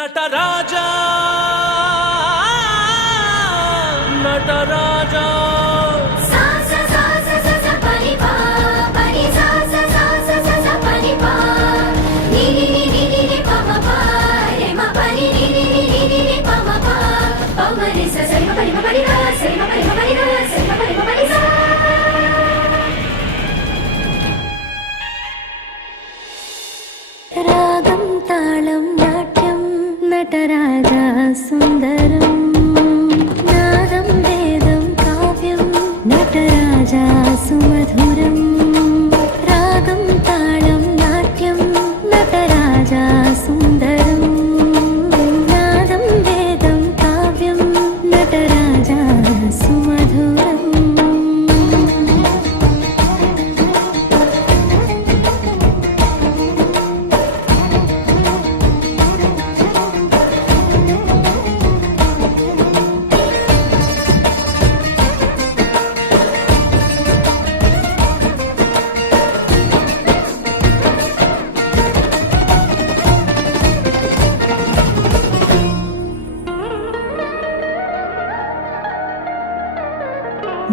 నటరాజా నటరాజా రాగం తాళం నాట్యం నటరాజా సుందరం నాదం వేదం కావ్యం నటరాజా సుమధురం రాగం తాళం నాట్యం నటరాజా సుందరం నాదం వేదం కావ్యం నటరాజా సుమధురం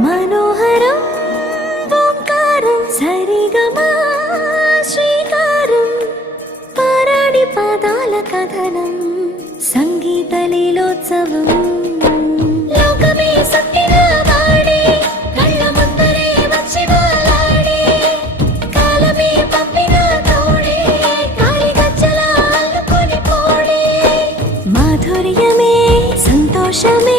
మనోహరం ఓంకారం సరిగమా శ్రీకారం పారాడి పాదాల కథనం సంగీత లీలోత్సవం లోకమే సక్కిన వాడే కళ్ళ ముందరే వచ్చి వాలాడే కాలమే పంపిన తోడే కాలి గజ్జల అల్లుకొని పోడే మాధుర్యమే సంతోషమే